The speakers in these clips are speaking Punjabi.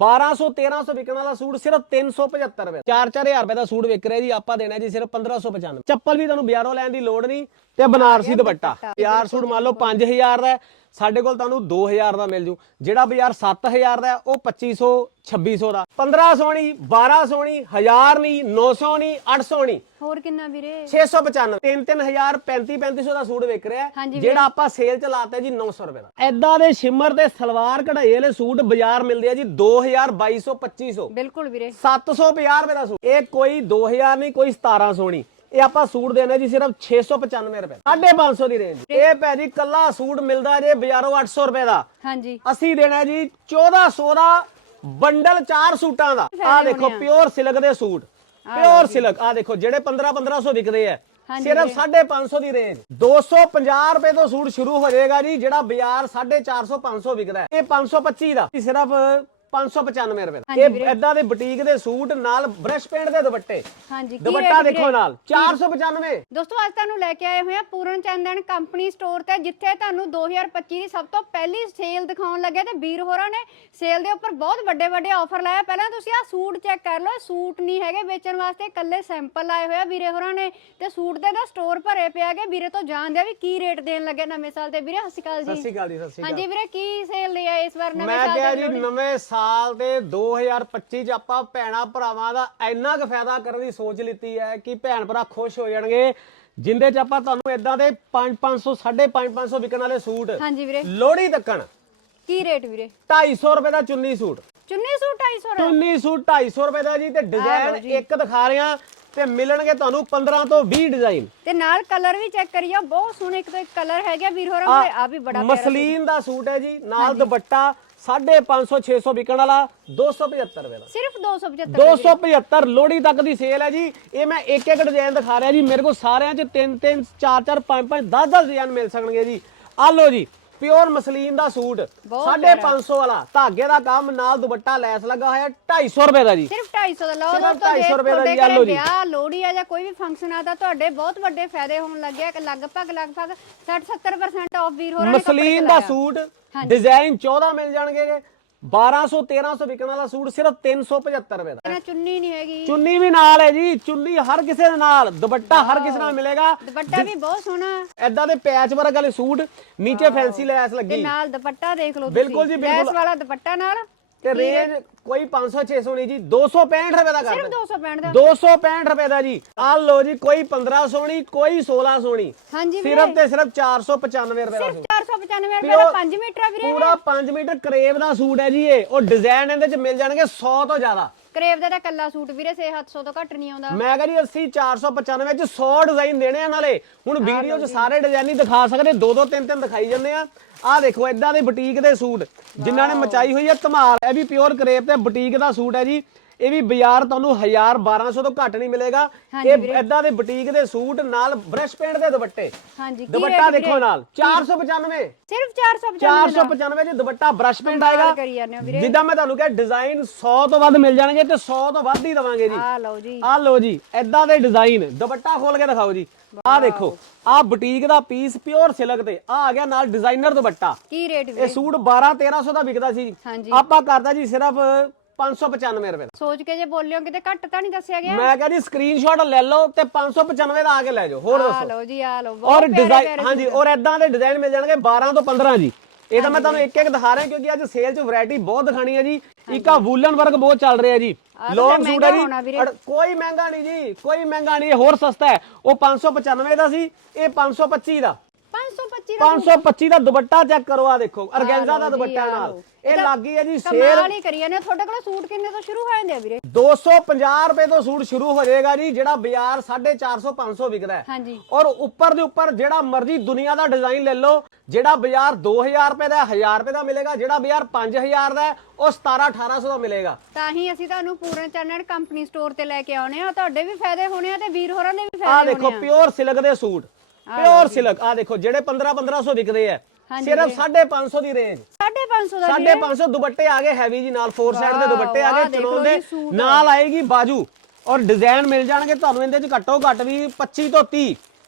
1200 1300 ਵਿਕਣ ਵਾਲਾ ਸੂਟ ਸਿਰਫ 375 ਰੁਪਏ। 4-4000 ਰੁਪਏ ਦਾ ਸੂਟ ਵਿਕ ਰਿਹਾ ਜੀ ਆਪਾਂ ਦੇਣਾ ਜੀ ਸਿਰਫ 1595 ਚੱਪਲ ਵੀ ਤੁਹਾਨੂੰ ਬਾਜ਼ਾਰੋਂ ਲੈਣ ਦੀ ਲੋੜ ਨਹੀਂ ਤੇ ਬਨਾਰਸੀ ਦੁਪੱਟਾ। ਯਾਰ ਸੂਟ ਮੰਨ ਲਓ 5000 ਦਾ ਸਾਡੇ ਕੋਲ ਤੁਹਾਨੂੰ 2000 ਦਾ ਮਿਲ ਜੂ। ਜਿਹੜਾ ਬਾਜ਼ਾਰ 7000 ਦਾ ਉਹ 2500 2600 ਦਾ। 1500 ਨਹੀਂ 1200 ਨਹੀਂ 1000 ਨਹੀਂ 900 ਨਹੀਂ 800 ਨਹੀਂ। ਹੋਰ ਕਿੰਨਾ ਵੀਰੇ? 695 3-3000 35-3500 ਦਾ ਸੂਟ ਵਿਕ ਰਿਹਾ। ਜਿਹੜਾ ਆਪਾਂ ਸੇਲ ਚ ਲਾਤਾ ਜੀ 900 ਰੁਪਏ ਦਾ। ਐਦਾਂ ਦੇ ਸ਼ਿਮਰ ਤੇ ਸਲਵਾਰ ਕਢਾਈ ਵਾਲੇ ਸੂਟ ਬਾਜ਼ਾਰ ਮਿਲਦੇ ਆ ਜੀ 2000 2200 2500 ਬਿਲਕੁਲ ਵੀਰੇ। 750 ਰੁਪਏ ਦਾ ਸੂਟ। ਇਹ ਕੋਈ 2000 ਨਹੀਂ ਕੋਈ 1700 ਨਹੀਂ। ਇਹ ਆਪਾਂ ਸੂਟ ਦੇਣਾ ਜੀ ਸਿਰਫ 695 ਰੁਪਏ। 550 ਦੀ ਰੇਂਜ ਇਹ ਭੈ ਜੀ ਕੱਲਾ ਸੂਟ ਮਿਲਦਾ ਜੇ ਬਾਜ਼ਾਰੋਂ 800 ਰੁਪਏ ਦਾ। ਹਾਂਜੀ। ਅਸੀਂ ਦੇਣਾ ਜੀ 1400 ਦਾ ਬੰਡਲ 4 ਸੂਟਾਂ ਦਾ। ਆਹ ਦੇਖੋ ਆ। ਪਿਓਰ ਸਿਲਕ ਦੇ ਸੂਟ। ਪਿਓਰ ਸਿਲਕ ਆਹ ਦੇਖੋ ਜਿਹੜੇ 15 1500 ਵਿਕਦੇ ਆ। ਸਿਰਫ 550 ਦੀ ਰੇਂਜ 250 ਰੁਪਏ ਤੋਂ ਸੂਟ ਸ਼ੁਰੂ ਹੋ ਜਾਏਗਾ ਜੀ ਜਿਹੜਾ ਬਾਜ਼ਾਰ 450 500 ਵਿਕਦਾ। ਇਹ 525 ਦਾ। ਸਿਰਫ 595 ਰੁਪਏ ਦਾ। ਇਹ। ਐਦਾਂ ਦੇ ਬੁਟੀਕ ਦੇ ਸੂਟ ਨਾਲ ਬ੍ਰਸ਼ ਪੇਂਟ ਦੇ ਦੁਪੱਟੇ। ਹਾਂਜੀ ਕੀ ਦੁਪੱਟਾ ਦੇਖੋ? ਨਾਲ 495 ਦੋਸਤੋ ਅੱਜ ਤੁਹਾਨੂੰ ਲੈ ਕੇ ਆਏ ਹੋਏ ਆ ਪੂਰਨ ਚੰਦਨ ਕੰਪਨੀ ਸਟੋਰ ਤੇ ਜਿੱਥੇ ਤੁਹਾਨੂੰ 2025 ਦੀ ਸਭ ਤੋਂ ਪਹਿਲੀ ਸੇਲ ਦਿਖਾਉਣ ਲੱਗੇ ਤੇ ਵੀਰ ਹੋਰਾਂ ਨੇ ਸੇਲ ਦੇ ਉੱਪਰ ਬਹੁਤ ਵੱਡੇ ਵੱਡੇ ਆਫਰ ਲਾਇਆ। ਪਹਿਲਾਂ ਤੁਸੀਂ ਆ ਸੂਟ ਚੈੱਕ ਕਰ ਲਓ ਸੂਟ ਨਹੀਂ ਹੈਗੇ ਵੇਚਣ ਵਾਸਤੇ ਇਕੱਲੇ ਸੈਂਪਲ ਲਾਏ ਹੋਏ ਆ ਵੀਰੇ ਹੋਰਾਂ ਨੇ। ਤੇ ਸੂਟ ਦੇ ਦਾ ਸਟੋਰ ਭਰੇ ਪਿਆ ਗੇ ਵੀਰੇ ਤੋਂ ਜਾਣਦੇ ਆ ਵੀ ਕੀ ਰੇਟ ਦੇਣ ਲੱਗੇ ਨਵੇਂ ਸਾਲ ਤੇ। ਵੀਰੇ ਅਕਾਲ ਸਤਿ ਜੀ ਅਕਾਲ ਜੀ ਹਾਂਜੀ ਵੀਰੇ ਕੀ ਸੇਲ ਲਈ ਆ ਇਸ ਵਾਰ ਨਵੇਂ ਮੈਂ ਸਾਲ ਕਿਹਾ ਦੇ ਜੀ? ਨਵੇਂ ਸਾਲ ਦੇ 2025 ਚ ਆਪਾਂ ਭੈਣਾ ਭਰਾਵਾਂ ਦਾ ਇੰਨਾ ਕੁ ਫਾਇਦਾ ਕਰਨ ਦੀ ਸੋਚ ਲਿੱਤੀ ਹੈ ਕਿ ਭੈਣ ਭਰਾ ਖੁਸ਼ ਹੋ ਜਾਣਗੇ ਜਿੰਦੇ ਚ ਆਪਾਂ ਤੁਹਾਨੂੰ ਇਦਾਂ ਦੇ 5 500 550 ਵਿਕਣ ਵਾਲੇ ਸੂਟ ਹਾਂਜੀ ਵੀਰੇ। ਲੋਹੜੀ ਤੱਕਣ। ਕੀ ਰੇਟ ਵੀਰੇ? 250 ਰੁਪਏ ਦਾ ਚੁੰਨੀ ਸੂਟ। ਚੁੰਨੀ ਸੂਟ 250 ਦਾ? ਚੁੰਨੀ ਸੂਟ 250 ਰੁਪਏ ਦਾ ਜੀ ਤੇ ਡਿਜ਼ਾਈਨ। ਇੱਕ ਦਿਖਾ ਰਿਆਂ ਤੇ ਮਿਲਣਗੇ ਤੁਹਾਨੂੰ 15 ਤੋਂ 20 ਡਿਜ਼ਾਈਨ ਤੇ ਨਾਲ ਕਲਰ ਵੀ ਚੈੱਕ ਕਰੀਓ ਬਹੁਤ ਸੋਹਣੇ ਇੱਕ ਤੋਂ ਇੱਕ ਕਲਰ ਹੈਗਾ ਵੀਰ ਹੋਰਾਂ ਕੋਲੇ ਆ ਵੀ ਬੜਾ ਪਿਆਰਾ ਮਸਲੀਨ ਦਾ ਸੂਟ ਹੈ ਜੀ ਨਾਲ ਦੁਪੱਟਾ 550 600 ਵਿਕਣ ਵਾਲਾ 275 ਰੁਪਏ ਦਾ ਸਿਰਫ 275 275 ਲੋਹੜੀ ਤੱਕ ਦੀ ਸੇਲ ਹੈ ਜੀ। ਇਹ ਮੈਂ ਇੱਕ ਇੱਕ ਡਿਜ਼ਾਈਨ ਦਿਖਾ ਰਿਹਾ ਜੀ। ਮੇਰੇ ਕੋਲ ਸਾਰਿਆਂ 'ਚ 3 3 4 4 5 5 10 10 ਡਿਜ਼ਾਈਨ ਮਿਲ ਸਕਣਗੇ ਜੀ। ਆ ਲਓ ਜੀ ਪਿਓਰ ਮਸਲੀਨ ਦਾ ਸੂਟ। ਬਹੁਤ 550 ਵਾਲਾ। ਧਾਗੇ ਦਾ ਕੰਮ ਨਾਲ ਦੁਪੱਟਾ ਲੈਸ ਲੱਗਾ ਹੋਇਆ 250 ਰੁਪਏ ਦਾ ਜੀ। ਸਿਰਫ 250 ਦਾ। ਲਓ ਦੋਸਤੋ 250 ਰੁਪਏ ਦਾ ਜੀ, ਲਓ ਜੀ। ਵਿਆਹ ਲੋਹੜੀ ਆ ਜਾਂ ਕੋਈ ਵੀ ਫੰਕਸ਼ਨ ਆ ਤਾਂ ਤੁਹਾਡੇ ਬਹੁਤ ਵੱਡੇ ਫਾਇਦੇ ਹੋਣ ਲੱਗੇ ਆ। ਕਿ ਲਗਭਗ ਲਗਭਗ 60 70% ਆਫ ਵੀਰ ਹੋਰਾਂ ਨੇ ਕੱਪੜੇ ਮਸਲੀਨ ਦਾ। ਸੂਟ। ਡਿਜ਼ਾਈਨ 14 ਮਿਲ ਜਾਣਗੇ 1200 1300 ਵਿਕਣ ਵਾਲਾ ਸੂਟ ਸਿਰਫ 375 ਰੁਪਏ ਦਾ। ਇਹਨਾਂ ਚੁੰਨੀ ਨਹੀਂ ਹੈਗੀ। ਚੁੰਨੀ ਵੀ ਨਾਲ ਹੈ ਜੀ। ਚੁੰਨੀ ਹਰ ਕਿਸੇ ਦੇ ਨਾਲ ਦੁਪੱਟਾ ਹਰ ਕਿਸੇ ਨਾਲ ਮਿਲੇਗਾ। ਦੁਪੱਟਾ ਵੀ ਬਹੁਤ ਸੋਹਣਾ। ਐਦਾਂ ਦੇ ਪੈਚ ਵਰਕ ਵਾਲੇ ਸੂਟ ਨੀਚੇ ਫੈਂਸੀ ਲੈਸ ਤੇ ਲੱਗੀ। ਨਾਲ ਦੁਪੱਟਾ ਦੇਖ ਲਓ ਬਿਲਕੁਲ ਜੀ, ਬਿਲਕੁਲ। ਲੈਸ ਵਾਲਾ ਦੁਪੱਟਾ ਨਾਲ। ਤੇ ਰੇਂਜ ਕੋਈ 500 600 ਨਹੀਂ ਜੀ 265 ਰੁਪਏ ਦਾ ਸਿਰਫ ਕਰ 265 ਦਾ? 265 ਰੁਪਏ ਦਾ ਜੀ। ਆ ਲਓ ਜੀ ਕੋਈ 1500 ਨਹੀਂ ਕੋਈ 1600 ਨਹੀਂ। ਹਾਂਜੀ ਵੀਰੇ। ਸਿਰਫ ਤੇ ਸਿਰਫ 495 ਰੁਪਏ ਦਾ ਸਿਰਫ ਸੂਟ 495 ਰੁਪਏ ਦਾ 5 ਮੀਟਰ ਆ ਵੀਰੇ ਪੂਰਾ 5 ਮੀਟਰ ਕਰੇਵ ਦਾ ਸੂਟ ਹੈ ਜੀ ਇਹ। ਉਹ ਡਿਜ਼ਾਈਨ ਇਹਦੇ ਚ ਮਿਲ ਜਾਣਗੇ 100 ਤੋਂ ਜ਼ਿਆਦਾ। ਕਰੇਵ ਦਾ ਤਾਂ ਕੱਲਾ ਸੂਟ ਵੀਰੇ 600 ਤੋਂ ਘੱਟ ਨਹੀਂ ਆਉਂਦਾ। ਮੈਂ ਕਹਿੰਦੀ 80 495 ਚ 100 ਡਿਜ਼ਾਈਨ ਦੇਣੇ ਆ ਨਾਲੇ। ਹੁਣ ਵੀਡੀਓ ਚ ਸਾਰੇ ਡਿਜ਼ਾਈਨ ਨਹੀਂ ਦਿਖਾ ਸਕਦੇ ਦੋ ਦੋ ਤਿੰਨ ਤਿੰਨ ਦਿਖਾਈ ਜਾਂਦੇ ਆ। ਆਹ ਦੇਖੋ ਇਦਾਂ ਦੇ ਬੁਟੀਕ ਦੇ ਸੂਟ ਜਿਨ੍ਹਾਂ ਨੇ ਮਚਾਈ ਹੋਈ ਹੈ ਧਮਾਲ। ਇਹ ਵੀ ਪਿਓਰ ਕਰੇਪ ਤੇ ਬੁਟੀਕ ਦਾ ਸੂਟ ਹੈ ਜੀ। ਇਹ ਵੀ ਬਾਜ਼ਾਰ ਤੁਹਾਨੂੰ 1000 1200 ਤੋਂ ਘੱਟ ਨਹੀਂ ਮਿਲੇਗਾ। ਇਹ। ਇਦਾਂ ਦੇ ਬੁਟੀਕ ਦੇ ਸੂਟ ਨਾਲ ਬ੍ਰਸ਼ ਪੇਂਟ ਦੇ ਦੁਪੱਟੇ। ਹਾਂਜੀ ਦੁਪੱਟਾ ਦੇਖੋ? ਨਾਲ 495 ਸਿਰਫ 495 ਦਾ। 495 ਚ ਦੁਪੱਟਾ ਬ੍ਰਸ਼ ਪੇਂਟ ਆਏਗਾ। ਜਾਂਦੇ ਮੈਂ ਤੁਹਾਨੂੰ ਕਿਹਾ ਡਿਜ਼ਾਈਨ 100 ਤੋਂ ਵੱਧ ਮਿਲ ਜਾਣਗੇ ਤੇ 100 ਤੋਂ ਵੱਧ ਹੀ ਦਵਾਂਗੇ ਜੀ। ਆ ਲਓ ਜੀ। ਆ ਲਓ ਜੀ ਐਦਾਂ ਦੇ ਡਿਜ਼ਾਈਨ ਦੁਪੱਟਾ ਖੋਲ ਕੇ ਦਿਖਾਓ ਜੀ। ਆ ਦੇਖੋ ਆ ਬੁਟੀਕ ਦਾ ਪੀਸ ਪਿਓਰ ਸਿਲਕ ਤੇ ਆ ਆ ਗਿਆ ਨਾਲ ਡਿਜ਼ਾਈਨਰ ਦੁਪੱਟਾ। ਕੀ ਰੇਟ ਇਹ ਵੀਰੇ? ਸੂਟ 12 1300 ਦਾ ਵਿਕਦਾ ਸੀ। ਆਪਾਂ ਕਰਦਾ ਜੀ ਸਿਰਫ 595 ਰੁਪਏ ਦਾ। ਸੋਚ ਕੇ ਜੇ ਬੋਲਿਓ ਕਿਤੇ ਘੱਟ ਤਾਂ ਨਹੀਂ ਦੱਸਿਆ ਗਿਆ? ਮੈਂ ਕਹਿੰਦੀ ਸਕਰੀਨਸ਼ਾਟ ਲੈ ਲਓ ਤੇ 595 ਦਾ ਆ ਕੇ ਲੈ ਜਾਓ। ਹੋਰ ਆ ਦੱਸੋ ਲਓ ਜੀ ਆ ਲਓ। ਔਰ ਪਿਆਰੇ ਡਿਜ਼ਾਈਨ ਪਿਆਰੇ ਹਾਂਜੀ ਔਰ ਐਦਾਂ ਦੇ ਡਿਜ਼ਾਈਨ ਮਿਲ ਜਾਣਗੇ 12 ਤੋਂ 15 ਜੀ। ਇਹ ਤਾਂ ਮੈਂ ਤੁਹਾਨੂੰ ਇੱਕ ਇੱਕ ਦਿਖਾ ਰਿਹਾ ਕਿਉਂਕਿ ਅੱਜ ਸੇਲ 'ਚ ਵੈਰਾਈਟੀ ਬਹੁਤ ਦਿਖਾਣੀ ਹੈ ਜੀ। ਇੱਕ ਆ ਵੂਲਨ ਵਰਕ ਬਹੁਤ ਚੱਲ ਰਿਹਾ ਜੀ। ਤਾਂ ਲੌਂਗ ਸੂਟ ਹੈ ਹੋਣਾ ਜੀ ਵੀਰੇ। ਅੜ- ਕੋਈ ਮਹਿੰਗਾ ਨਹੀਂ ਜੀ ਕੋਈ ਮਹਿੰਗਾ ਨਹੀਂ ਇਹ ਹੋਰ ਸਸਤਾ ਹੈ। ਉਹ 595 ਦਾ ਸੀ ਇਹ 525 ਦਾ। 525 ਦਾ 525 ਦਾ ਦੁਪੱਟਾ ਚੈੱਕ ਕਰੋ ਆ ਦੇਖੋ ਅਰਗੈਂਜ਼ਾ ਦਾ ਲਓ ਜੀ, ਦੁਪੱਟਾ ਆਹ ਨਾਲ। ਲਓ। ਇਹ ਲੱਗੀ ਹੈ ਜੀ ਸੇਲ। ਕਮਾਲ ਹੀ ਕਰੀ ਜਾਂਦੇ ਹੋ। ਤੁਹਾਡੇ ਕੋਲ ਸੂਟ ਕਿੰਨੇ ਤੋਂ ਸ਼ੁਰੂ ਹੋ ਜਾਂਦੇ ਆ ਵੀਰੇ? 250 ਰੁਪਏ ਤੋਂ ਸੂਟ ਸ਼ੁਰੂ ਹੋ ਜਾਏਗਾ ਜੀ ਜਿਹੜਾ ਬਾਜ਼ਾਰ 450 500 ਵਿਕਦਾ ਹੈ। ਹਾਂਜੀ। ਔਰ ਉੱਪਰ ਦੇ ਉੱਪਰ ਜਿਹੜਾ ਮਰਜ਼ੀ ਦੁਨੀਆ ਦਾ ਡਿਜ਼ਾਈਨ ਲੈ ਲਓ ਜਿਹੜਾ ਬਾਜ਼ਾਰ 2000 ਰੁਪਏ ਦਾ 1000 ਰੁਪਏ ਦਾ ਮਿਲੇਗਾ ਜਿਹੜਾ ਬਾਜ਼ਾਰ 5000 ਦਾ ਹੈ, ਉਹ 17 1800 ਦਾ ਮਿਲੇਗਾ। ਤਾਂ ਹੀ ਅਸੀਂ ਤੁਹਾਨੂੰ ਪੂਰਨ ਚੰਨੜ ਕੰਪਨੀ ਸਟੋਰ ਤੇ ਲੈ ਕੇ ਆਉਨੇ ਆ। ਤੁਹਾਡੇ ਵੀ ਫਾਇਦੇ ਹੋਣੇ ਆ ਤੇ ਵੀਰ ਹੋਰਾਂ ਦੇ ਵੀ ਆ ਫਾਇਦੇ ਦੇਖੋ ਹੋਣੇ ਆ। ਪਿਓਰ ਸਿਲਕ ਦੇ ਸੂਟ ਪਿਓਰ ਸਿਲਕ ਆ ਦੇਖੋ ਜਿਹੜੇ 15 1500 ਵਿਕਦੇ ਆ ਹਾਂਜੀ ਸਿਰਫ 550 ਦੀ ਰੇਂਜ 550 ਦਾ ਵੀਰੇ 550 ਦੁਪੱਟੇ ਆ ਗਏ ਹੈਵੀ ਜੀ ਨਾਲ ਫੋਰ ਸਾਈਡ ਦੇ ਦੁਪੱਟੇ ਆ ਗਏ ਜੀ ਸੂਟ। ਨਾਲ ਆਏਗੀ ਬਾਜੂ। ਔਰ ਡਿਜ਼ਾਈਨ ਮਿਲ ਜਾਣਗੇ ਤੁਹਾਨੂੰ ਇਹਦੇ ਚ ਘੱਟੋ ਘੱਟ ਵੀ 25 ਤੋਂ 30